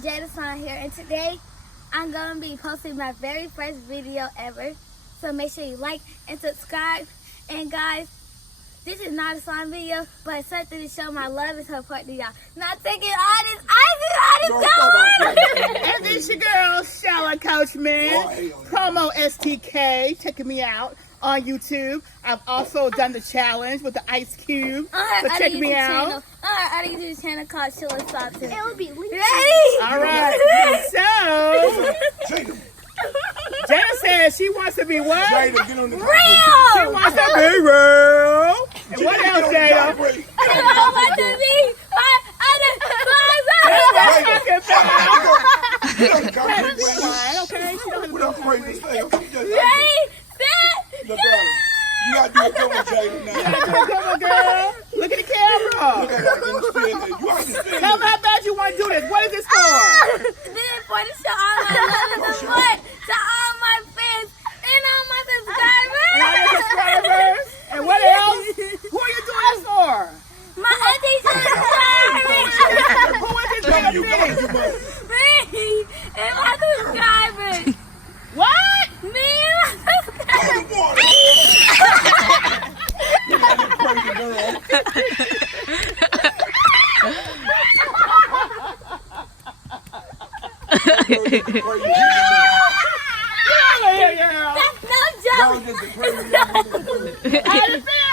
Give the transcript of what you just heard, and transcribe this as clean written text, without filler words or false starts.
Jada Simmons here, and today I'm going to be posting my very first video ever. So make sure you like and subscribe. And guys, this is not a song video, but something to show my love and support to y'all. Not taking all this ice and all this going. And this your girl, Shower Coach Man, PromoSTK, checking me out on YouTube. I've also done the challenge with the ice cube, so check me out. I need to do a channel called Chill and Stop. It would be legal. Ready? All right. So, Jada says she wants to be what? Jada, get on the real! She wants to be real. And what else, Jada? I want to be my other Okay, she don't What else crazy say? Ready, set, Look at her. You gotta do a good one, Jada, now. come on, girl. Look at the camera. Look at her in the spin. You understand? Tell me how bad you want to do this. What is this for? This is for the show all my love and support to all my fans and all my subscribers. And all your subscribers. And what else? Who are you doing this for? My auntie subscribers. Who is this benefiting? Me and my subscribers. What? Me and my subscribers. Crazy girl. Get out of here, girl. That's no joke. Y'all just the crazy. How does it feel?